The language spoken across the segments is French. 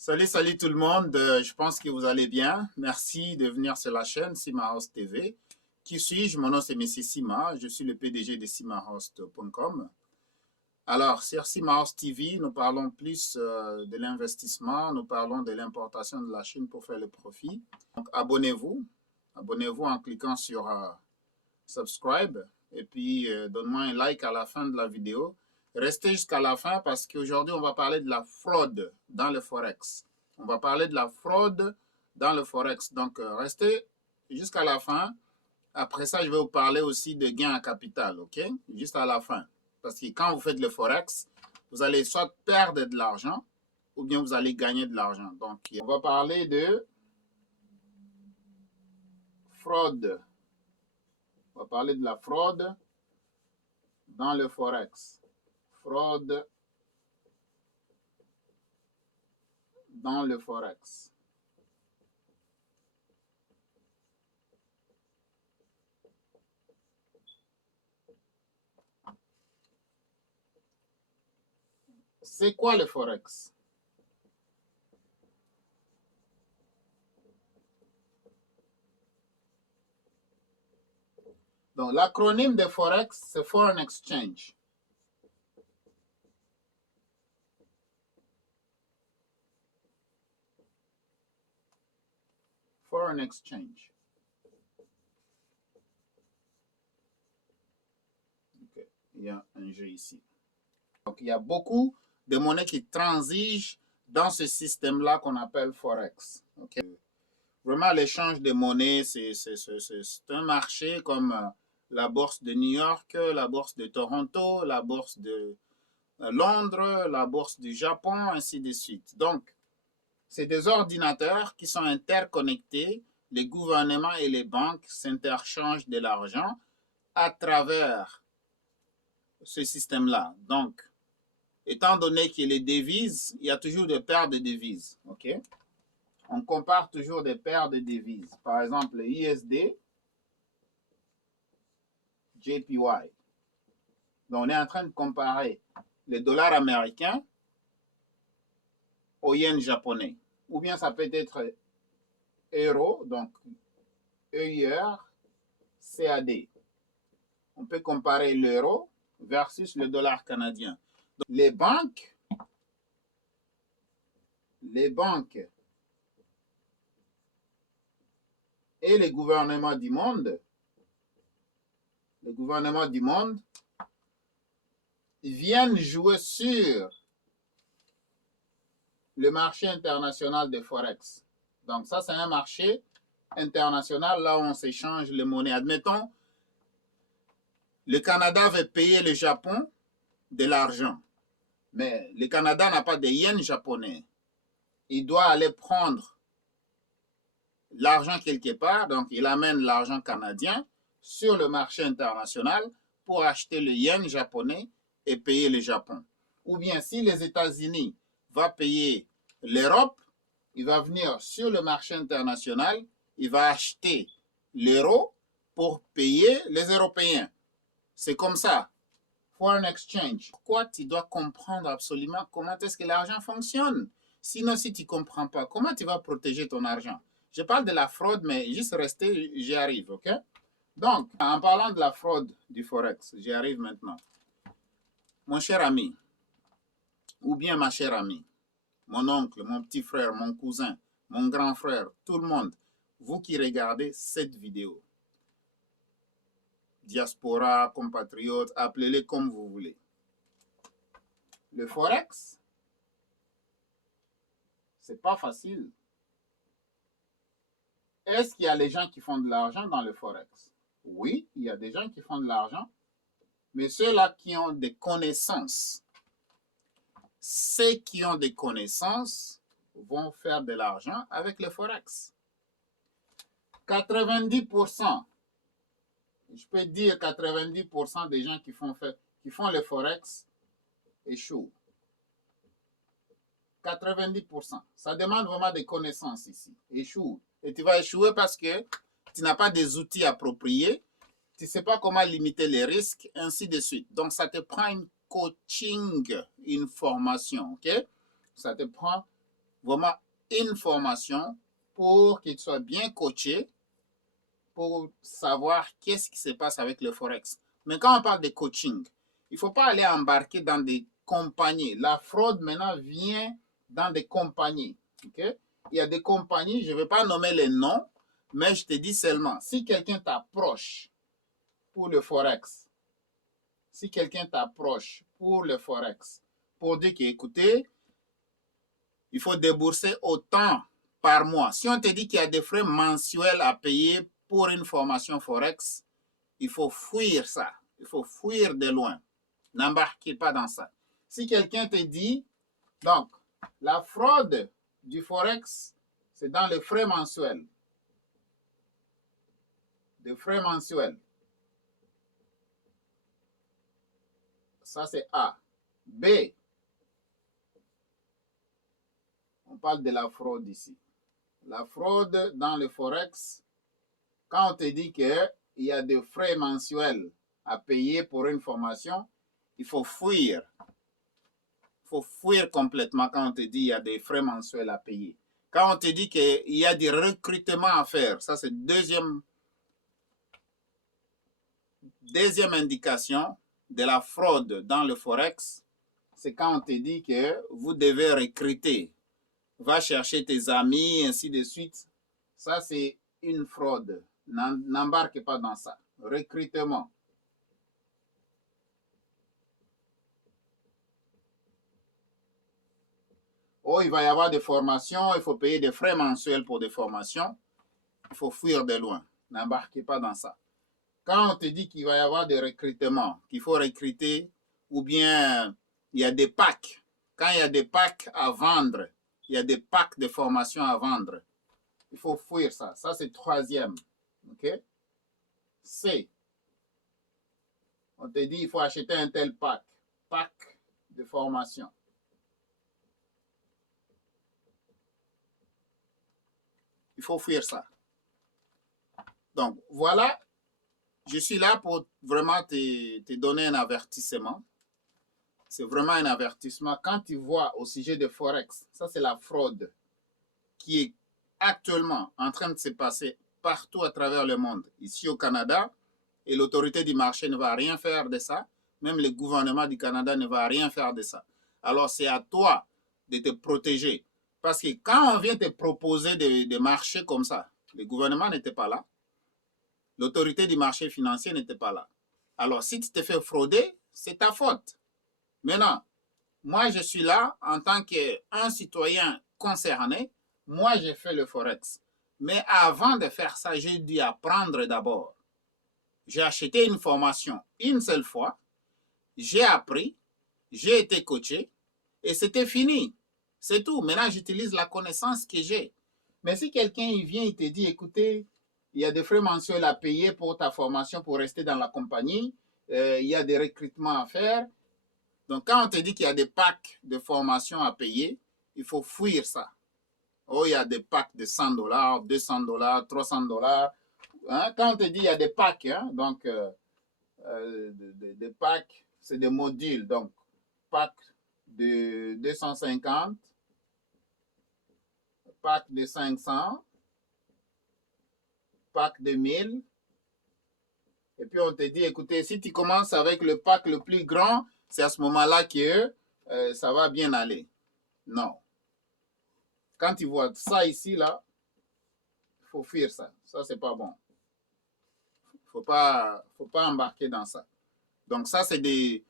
Salut tout le monde. Je pense que vous allez bien. Merci de venir sur la chaîne Simahost TV. Qui suis-je? Mon nom c'est Messi Sima. Je suis le PDG de simahost.com. Alors, sur Simahost TV, nous parlons plus de l'investissement. Nous parlons de l'importation de la Chine pour faire le profit. Donc, abonnez-vous. Abonnez-vous en cliquant sur subscribe. Et puis, donne-moi un like à la fin de la vidéo. Restez jusqu'à la fin parce qu'aujourd'hui, on va parler de la fraude dans le Forex. On va parler de la fraude dans le Forex. Donc, restez jusqu'à la fin. Après ça, je vais vous parler aussi de gains à capital, OK? Juste à la fin. Parce que quand vous faites le Forex, vous allez soit perdre de l'argent ou bien vous allez gagner de l'argent. Donc, on va parler de fraude. On va parler de la fraude dans le Forex. Fraude dans le Forex. C'est quoi le Forex? Donc, l'acronyme de Forex, c'est Foreign Exchange. Foreign Exchange. Okay. Il y a un jeu ici. Donc, il y a beaucoup de monnaies qui transigent dans ce système-là qu'on appelle Forex. Okay. Vraiment, l'échange de monnaies, c'est un marché comme la bourse de New York, la bourse de Toronto, la bourse de Londres, la bourse du Japon, ainsi de suite. Donc, c'est des ordinateurs qui sont interconnectés. Les gouvernements et les banques s'interchangent de l'argent à travers ce système-là. Donc, étant donné que les devises, il y a toujours des paires de devises. OK? On compare toujours des paires de devises. Par exemple, le USD, JPY. Donc, on est en train de comparer les dollars américains au yen japonais. Ou bien ça peut être euro, donc EUR, CAD. On peut comparer l'euro versus le dollar canadien. Donc, les banques et les gouvernements du monde, viennent jouer sur le marché international de Forex. Donc ça, c'est un marché international là où on s'échange les monnaies. Admettons, le Canada veut payer le Japon de l'argent, mais le Canada n'a pas de yens japonais. Il doit aller prendre l'argent quelque part, donc il amène l'argent canadien sur le marché international pour acheter le yen japonais et payer le Japon. Ou bien si les États-Unis vont payer l'Europe, il va venir sur le marché international, il va acheter l'euro pour payer les Européens. C'est comme ça. Foreign exchange. Pourquoi tu dois comprendre absolument comment est-ce que l'argent fonctionne? Sinon, si tu ne comprends pas, comment tu vas protéger ton argent? Je parle de la fraude, mais juste rester, j'y arrive, OK? Donc, en parlant de la fraude du Forex, j'y arrive maintenant. Mon cher ami, ou bien ma chère amie, mon oncle, mon petit frère, mon cousin, mon grand frère, tout le monde, vous qui regardez cette vidéo, diaspora, compatriotes, appelez-les comme vous voulez. Le Forex, c'est pas facile. Est-ce qu'il y a des gens qui font de l'argent dans le Forex? Oui, il y a des gens qui font de l'argent, mais ceux-là qui ont des connaissances, ceux qui ont des connaissances vont faire de l'argent avec le Forex. 90%, je peux dire 90% des gens qui font le Forex échouent. 90%. Ça demande vraiment des connaissances ici. Échoue. Et tu vas échouer parce que tu n'as pas des outils appropriés, tu ne sais pas comment limiter les risques, ainsi de suite. Donc, ça te prend une coaching, une formation, OK? Ça te prend vraiment une formation pour qu'il soit bien coaché pour savoir qu'est-ce qui se passe avec le Forex. Mais quand on parle de coaching, il ne faut pas aller embarquer dans des compagnies. La fraude maintenant vient dans des compagnies. Okay? Il y a des compagnies, je ne vais pas nommer les noms, mais je te dis seulement, si quelqu'un t'approche pour le Forex, si quelqu'un t'approche pour le Forex, pour dire qu'écoutez, il faut débourser autant par mois. Si on te dit qu'il y a des frais mensuels à payer pour une formation Forex, il faut fuir ça. Il faut fuir de loin. N'embarquez pas dans ça. Si quelqu'un te dit, donc, la fraude du Forex, c'est dans les frais mensuels. Des frais mensuels. Ça, c'est A. B. On parle de la fraude ici. La fraude dans le Forex, quand on te dit qu'il y a des frais mensuels à payer pour une formation, il faut fuir. Il faut fuir complètement quand on te dit qu'il y a des frais mensuels à payer. Quand on te dit qu'il y a des recrutements à faire, ça c'est deuxième indication de la fraude dans le Forex, c'est quand on te dit que vous devez recruter, va chercher tes amis, ainsi de suite. Ça c'est une fraude. N'embarque pas dans ça. Recrutement. Oh, il va y avoir des formations, il faut payer des frais mensuels pour des formations. Il faut fuir de loin. N'embarquez pas dans ça. Quand on te dit qu'il va y avoir des recrutements, qu'il faut recruter, ou bien il y a des packs. Quand il y a des packs à vendre, il y a des packs de formation à vendre. Il faut fuir ça. Ça, c'est troisième. OK? C. On te dit qu'il faut acheter un tel pack. Pack de formation. Il faut fuir ça. Donc, voilà. Je suis là pour vraiment te donner un avertissement. C'est vraiment un avertissement. Quand tu vois au sujet de Forex, ça c'est la fraude qui est actuellement en train de se passer partout à travers le monde. Ici au Canada, et l'autorité du marché ne va rien faire de ça. Même le gouvernement du Canada ne va rien faire de ça. Alors c'est à toi de te protéger. Parce que quand on vient te proposer des marchés comme ça, le gouvernement n'était pas là. L'autorité du marché financier n'était pas là. Alors si tu te fais frauder, c'est ta faute. Maintenant, moi, je suis là en tant qu'un citoyen concerné. Moi, j'ai fait le Forex. Mais avant de faire ça, j'ai dû apprendre d'abord. J'ai acheté une formation une seule fois. J'ai appris. J'ai été coaché. Et c'était fini. C'est tout. Maintenant, j'utilise la connaissance que j'ai. Mais si quelqu'un vient et te dit, écoutez, il y a des frais mensuels à payer pour ta formation pour rester dans la compagnie. Il y a des recrutements à faire. Donc, quand on te dit qu'il y a des packs de formation à payer, il faut fuir ça. Oh, il y a des packs de $100, $200, $300. Hein? Quand on te dit qu'il y a des packs, hein? Donc, des packs, c'est des modules. Donc, pack de 250, pack de 500, pack de 1000. Et puis, on te dit, écoutez, si tu commences avec le pack le plus grand, c'est à ce moment-là que ça va bien aller. Non. Quand tu vois ça ici, là, il faut fuir ça. Ça, c'est pas bon. Faut pas embarquer dans ça. Donc, ça, c'est des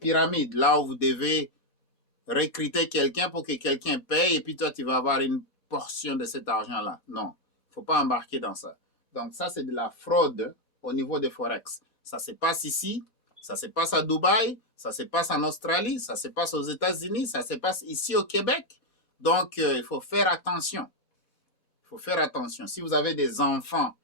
pyramides, là où vous devez recruter quelqu'un pour que quelqu'un paye et puis toi, tu vas avoir une portion de cet argent-là. Non, faut pas embarquer dans ça. Donc, ça, c'est de la fraude au niveau des Forex. Ça se passe ici, ça se passe à Dubaï, ça se passe en Australie, ça se passe aux États-Unis, ça se passe ici au Québec. Donc, il faut faire attention. Il faut faire attention. Si vous avez des enfants,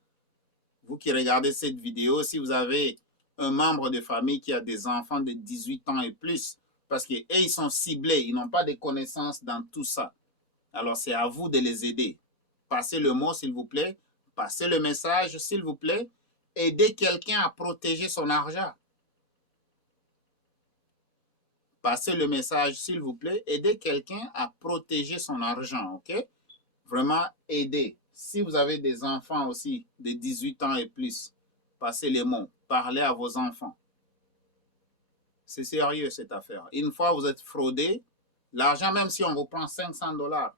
vous qui regardez cette vidéo, si vous avez un membre de famille qui a des enfants de 18 ans et plus, parce qu'ils ils sont ciblés, ils n'ont pas de connaissances dans tout ça. Alors, c'est à vous de les aider. Passez le mot, s'il vous plaît. Passez le message, s'il vous plaît. Aidez quelqu'un à protéger son argent. Passez le message, s'il vous plaît. Aidez quelqu'un à protéger son argent, OK? Vraiment, aidez. Si vous avez des enfants aussi de 18 ans et plus, passez les mots. Parlez à vos enfants. C'est sérieux cette affaire. Une fois vous êtes fraudé, l'argent, même si on vous prend 500 $,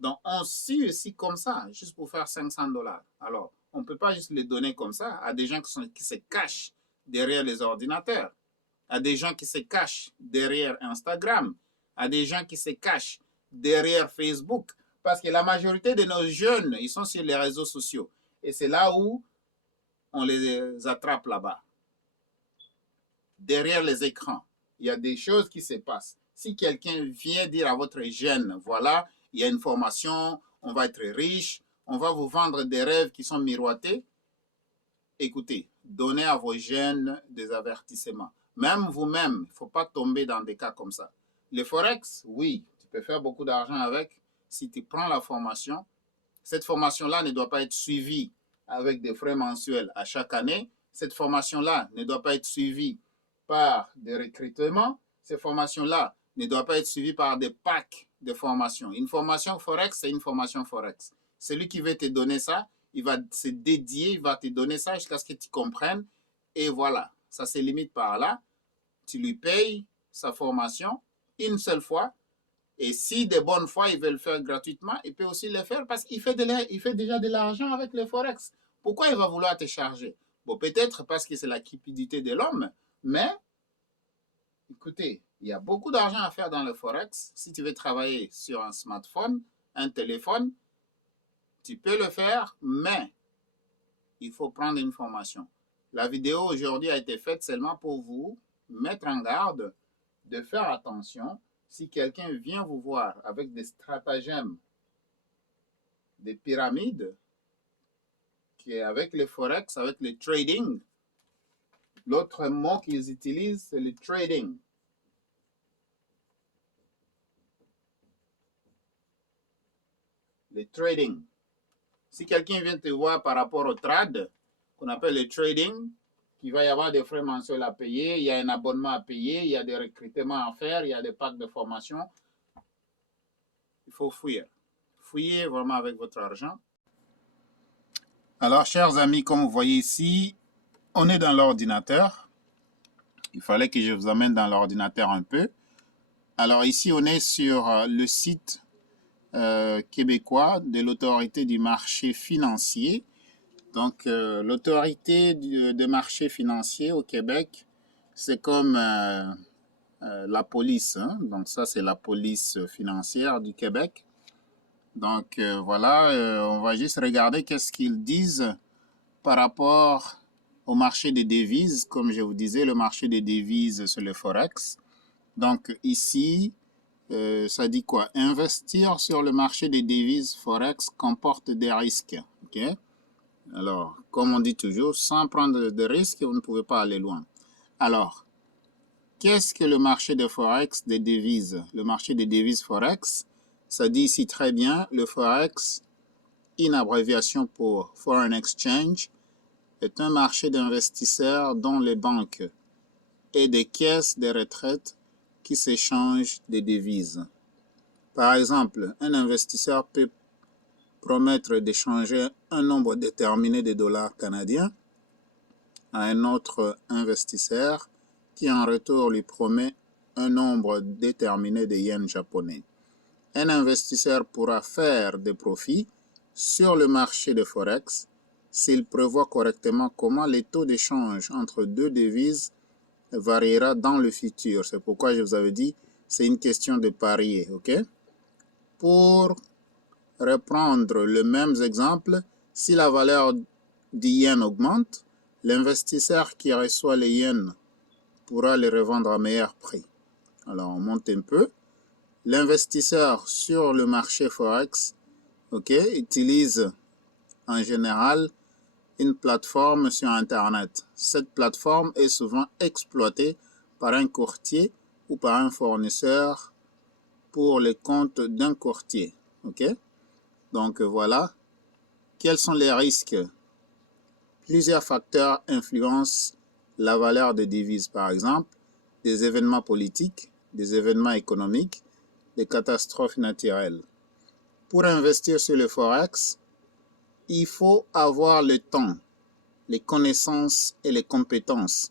donc on suit aussi comme ça, juste pour faire 500 $. Alors, on ne peut pas juste les donner comme ça à des gens qui se cachent derrière les ordinateurs, à des gens qui se cachent derrière Instagram, à des gens qui se cachent derrière Facebook. Parce que la majorité de nos jeunes, ils sont sur les réseaux sociaux. Et c'est là où on les attrape là-bas. Derrière les écrans, il y a des choses qui se passent. Si quelqu'un vient dire à votre jeune, voilà, il y a une formation, on va être riche, on va vous vendre des rêves qui sont miroités, écoutez, donnez à vos jeunes des avertissements. Même vous-même, il ne faut pas tomber dans des cas comme ça. Le Forex, oui, tu peux faire beaucoup d'argent avec si tu prends la formation. Cette formation-là ne doit pas être suivie avec des frais mensuels à chaque année. Cette formation-là ne doit pas être suivie par des recrutements. Ces formations-là ne doivent pas être suivies par des packs de formation. Une formation Forex, c'est une formation Forex. Celui qui veut te donner ça, il va se dédier, il va te donner ça jusqu'à ce que tu comprennes. Et voilà, ça se limite par là. Tu lui payes sa formation une seule fois. Et si de bonnes fois, il veut le faire gratuitement, il peut aussi le faire parce qu'il fait déjà de l'argent avec le Forex. Pourquoi il va vouloir te charger? Bon, peut-être parce que c'est la cupidité de l'homme, mais écoutez, il y a beaucoup d'argent à faire dans le Forex. Si tu veux travailler sur un smartphone, un téléphone, tu peux le faire, mais il faut prendre une formation. La vidéo aujourd'hui a été faite seulement pour vous mettre en garde de faire attention si quelqu'un vient vous voir avec des stratagèmes, des pyramides, qui est avec le Forex, avec le trading. L'autre mot qu'ils utilisent, c'est le trading. Le trading. Si quelqu'un vient te voir par rapport au trad, qu'on appelle le trading, qu'il va y avoir des frais mensuels à payer, il y a un abonnement à payer, il y a des recrutements à faire, il y a des packs de formation, il faut fuir. Fuyez vraiment avec votre argent. Alors, chers amis, comme vous voyez ici, on est dans l'ordinateur. Il fallait que je vous amène dans l'ordinateur un peu. Alors ici, on est sur le site québécois de l'autorité du marché financier. Donc, l'autorité de marché financier au Québec, c'est comme la police. Hein? Donc, ça, c'est la police financière du Québec. Donc, voilà, on va juste regarder qu'est-ce qu'ils disent par rapport au marché des devises. Comme je vous disais, le marché des devises, c'est le Forex. Donc, ici, ça dit quoi? Investir sur le marché des devises Forex comporte des risques. OK? Alors, comme on dit toujours, sans prendre de risques, vous ne pouvez pas aller loin. Alors, qu'est-ce que le marché de Forex des devises? Le marché des devises Forex, ça dit ici très bien, le Forex, une abréviation pour Foreign Exchange, est un marché d'investisseurs dont les banques et des caisses de retraite qui s'échangent des devises. Par exemple, un investisseur peut promettre d'échanger un nombre déterminé de dollars canadiens à un autre investisseur qui en retour lui promet un nombre déterminé de yens japonais. Un investisseur pourra faire des profits sur le marché de Forex s'il prévoit correctement comment les taux d'échange entre deux devises variera dans le futur. C'est pourquoi je vous avais dit, c'est une question de parier, ok? Pour reprendre le même exemple, si la valeur du yen augmente, l'investisseur qui reçoit les yens pourra les revendre à meilleur prix. Alors, on monte un peu. L'investisseur sur le marché Forex, utilise en général une plateforme sur Internet. Cette plateforme est souvent exploitée par un courtier ou par un fournisseur pour les comptes d'un courtier. Donc voilà. Quels sont les risques? Plusieurs facteurs influencent la valeur des devises. Par exemple, des événements politiques, des événements économiques, des catastrophes naturelles. Pour investir sur le Forex, il faut avoir le temps, les connaissances et les compétences.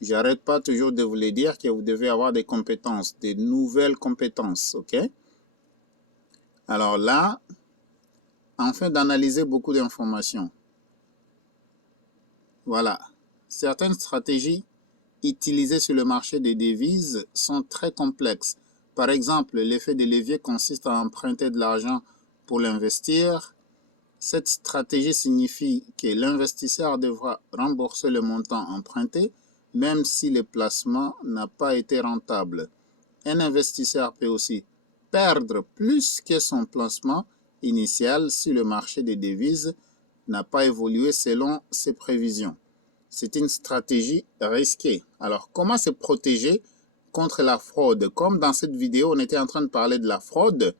J'arrête pas toujours de vous le dire que vous devez avoir des compétences, des nouvelles compétences, ok? Alors là, afin d'analyser beaucoup d'informations, voilà, certaines stratégies utilisées sur le marché des devises sont très complexes. Par exemple, l'effet de levier consiste à emprunter de l'argent pour l'investir. Cette stratégie signifie que l'investisseur devra rembourser le montant emprunté, même si le placement n'a pas été rentable. Un investisseur peut aussi perdre plus que son placement initial si le marché des devises n'a pas évolué selon ses prévisions. C'est une stratégie risquée. Alors, comment se protéger contre la fraude? Comme dans cette vidéo, on était en train de parler de la fraude.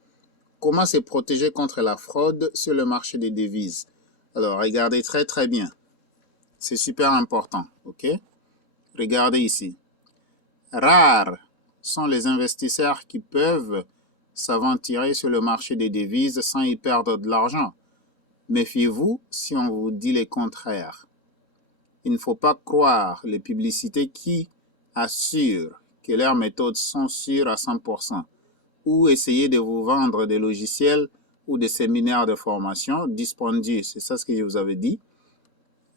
Comment se protéger contre la fraude sur le marché des devises? Alors, regardez très bien. C'est super important, ok? Regardez ici. Rares sont les investisseurs qui peuvent s'aventurer sur le marché des devises sans y perdre de l'argent. Méfiez-vous si on vous dit le contraire. Il ne faut pas croire les publicités qui assurent que leurs méthodes sont sûres à 100%, ou essayer de vous vendre des logiciels ou des séminaires de formation dispendieux. C'est ça ce que je vous avais dit.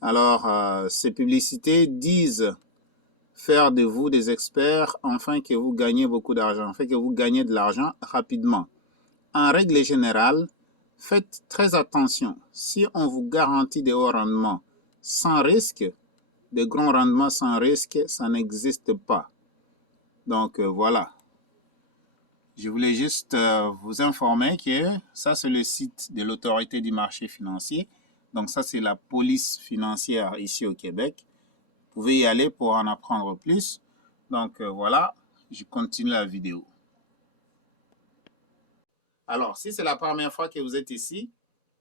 Alors, ces publicités disent faire de vous des experts afin que vous gagnez beaucoup d'argent, afin que vous gagnez de l'argent rapidement. En règle générale, faites très attention. Si on vous garantit des hauts rendements sans risque, de grands rendements sans risque, ça n'existe pas. Donc voilà. Je voulais juste vous informer que ça, c'est le site de l'autorité du marché financier. Donc ça, c'est la police financière ici au Québec. Vous pouvez y aller pour en apprendre plus. Donc voilà, je continue la vidéo. Alors, si c'est la première fois que vous êtes ici,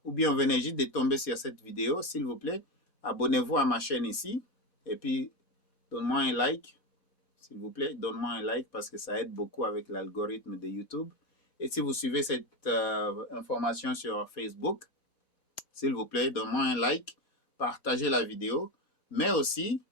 ou bien vous venez juste de tomber sur cette vidéo, s'il vous plaît, abonnez-vous à ma chaîne ici. Et puis, donne-moi un like. S'il vous plaît, donne-moi un like parce que ça aide beaucoup avec l'algorithme de YouTube. Et si vous suivez cette information sur Facebook, s'il vous plaît, donne-moi un like, partagez la vidéo, mais aussi,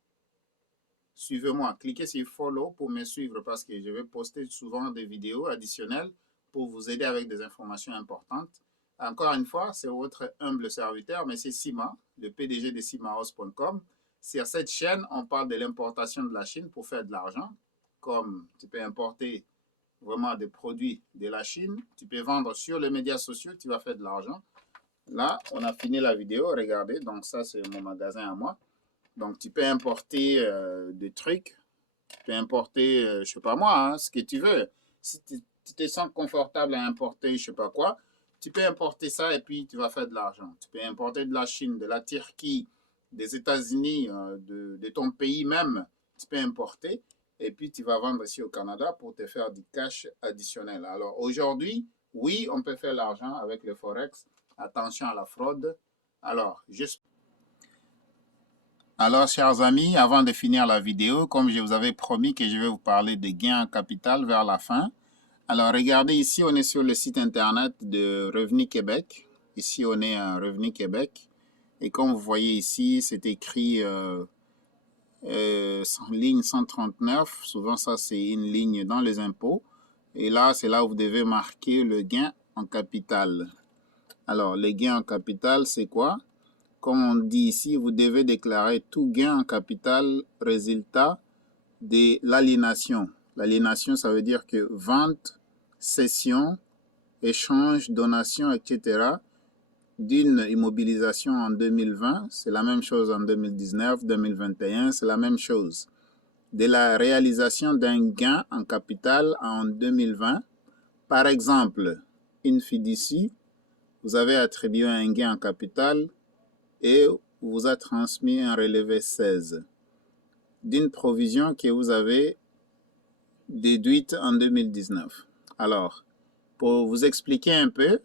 suivez-moi, cliquez sur follow pour me suivre parce que je vais poster souvent des vidéos additionnelles pour vous aider avec des informations importantes. Encore une fois, c'est votre humble serviteur, M. Sima, le PDG de simahouse.com. Sur cette chaîne, on parle de l'importation de la Chine pour faire de l'argent. Comme tu peux importer vraiment des produits de la Chine, tu peux vendre sur les médias sociaux, tu vas faire de l'argent. Là, on a fini la vidéo, regardez. Donc ça, c'est mon magasin à moi. Donc tu peux importer des trucs, tu peux importer, je ne sais pas moi, hein, ce que tu veux. Si tu te sens confortable à importer, je ne sais pas quoi, tu peux importer ça et puis tu vas faire de l'argent. Tu peux importer de la Chine, de la Turquie, des États-Unis, de ton pays même, tu peux importer et puis tu vas vendre ici au Canada pour te faire du cash additionnel. Alors aujourd'hui, oui, on peut faire l'argent avec le Forex. Attention à la fraude. Alors, chers amis, avant de finir la vidéo, comme je vous avais promis que je vais vous parler de gains en capital vers la fin. Alors, regardez ici, on est sur le site internet de Revenu Québec. Ici, on est à Revenu Québec. Et comme vous voyez ici, c'est écrit ligne 139. Souvent, ça, c'est une ligne dans les impôts. Et là, c'est là où vous devez marquer le gain en capital. Alors, le gain en capital, c'est quoi? Comme on dit ici, vous devez déclarer tout gain en capital résultat de l'aliénation. L'aliénation, ça veut dire que vente, cession, échange, donation, etc. d'une immobilisation en 2020, c'est la même chose en 2019, 2021, c'est la même chose. De la réalisation d'un gain en capital en 2020, par exemple, une fiducie, vous avez attribué un gain en capital et vous a transmis un relevé 16 d'une provision que vous avez déduite en 2019. Alors, pour vous expliquer un peu,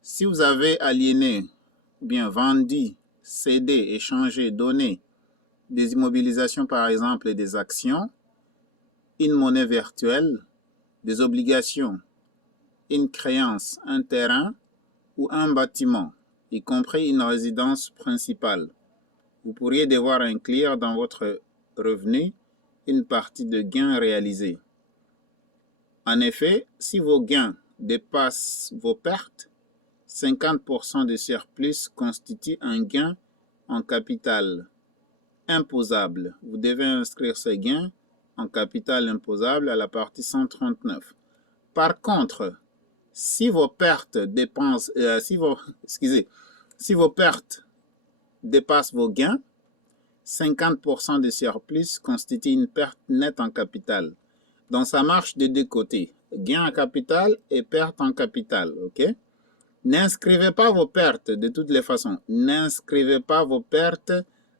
si vous avez aliéné, bien vendu, cédé, échangé, donné des immobilisations par exemple et des actions, une monnaie virtuelle, des obligations, une créance, un terrain ou un bâtiment, y compris une résidence principale. Vous pourriez devoir inclure dans votre revenu une partie de gains réalisés. En effet, si vos gains dépassent vos pertes, 50% de surplus constitue un gain en capital imposable. Vous devez inscrire ce gain en capital imposable à la partie 139. Par contre, si vos pertes dépassent vos gains, 50% de surplus constitue une perte nette en capital. Donc, ça marche de deux côtés. Gain en capital et perte en capital. OK? N'inscrivez pas vos pertes de toutes les façons. N'inscrivez pas vos pertes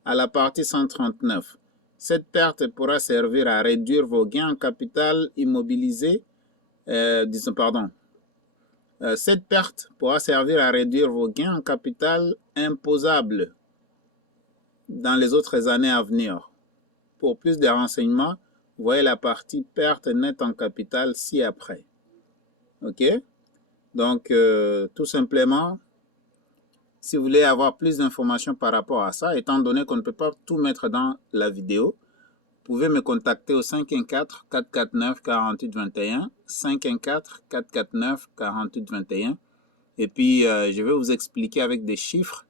à la partie 139. Cette perte pourra servir à réduire vos gains en capital immobilisé. Cette perte pourra servir à réduire vos gains en capital imposables dans les autres années à venir. Pour plus de renseignements, voyez la partie perte nette en capital ci-après. OK? Donc, tout simplement, si vous voulez avoir plus d'informations par rapport à ça, étant donné qu'on ne peut pas tout mettre dans la vidéo, vous pouvez me contacter au 514-449-4821, 514-449-4821, et puis je vais vous expliquer avec des chiffres.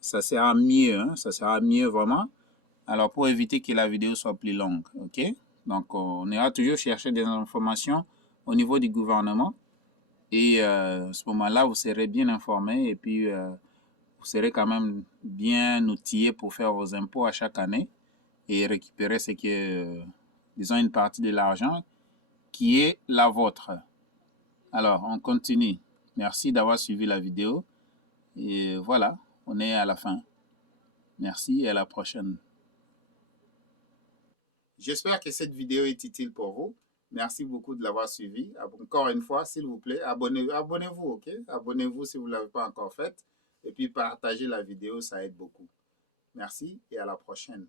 Ça sera mieux, hein? Ça sera mieux vraiment. Alors, pour éviter que la vidéo soit plus longue, OK? Donc, on ira toujours chercher des informations au niveau du gouvernement. Et à ce moment-là, vous serez bien informé et puis vous serez quand même bien outillé pour faire vos impôts à chaque année et récupérer ce que, disons, une partie de l'argent qui est la vôtre. Alors, on continue. Merci d'avoir suivi la vidéo. Et voilà, on est à la fin. Merci et à la prochaine. J'espère que cette vidéo est utile pour vous. Merci beaucoup de l'avoir suivi. Encore une fois, s'il vous plaît, abonnez-vous, OK? Abonnez-vous si vous ne l'avez pas encore fait. Et puis, partagez la vidéo, ça aide beaucoup. Merci et à la prochaine.